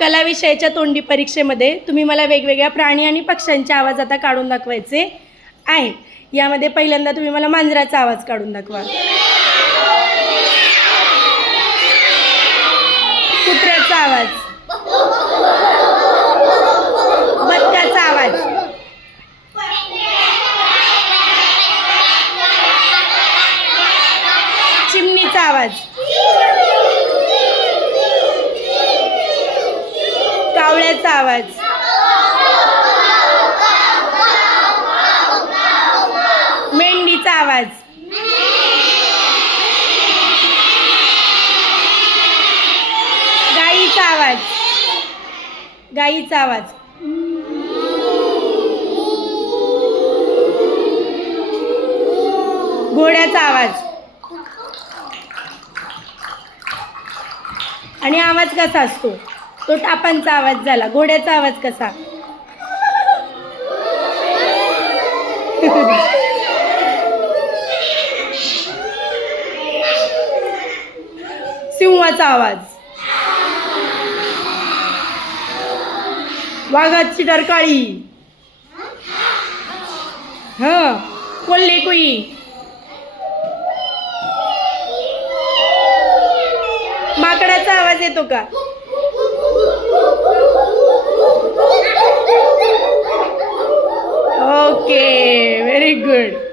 कला विषयाच्या तोंडी परीक्षेमध्ये तुम्ही मला वेगवेगळ्या प्राणी आणि पक्ष्यांचे आवाज आता काढून दाखवायचे आहे. यामध्ये पहिल्यांदा तुम्ही मला मांजराचा आवाज काढून दाखवा. कुत्र्याचा आवाज. बदकाचा आवाज. चिमणीचा आवाज. कावळ्याचा आवाज. मेंढीचा आवाज. गाईचा आवाज. गाईचा आवाज. घोड्याचा आवाज. आणि आवाज कसा असतो? तो टापांचा आवाज झाला. घोड्याचा आवाज कसा? सिंहाचा आवाज. वाघाची डरकाळी. ह कोल्हे कुई. माकडाचा आवाज येतो का? okay very good.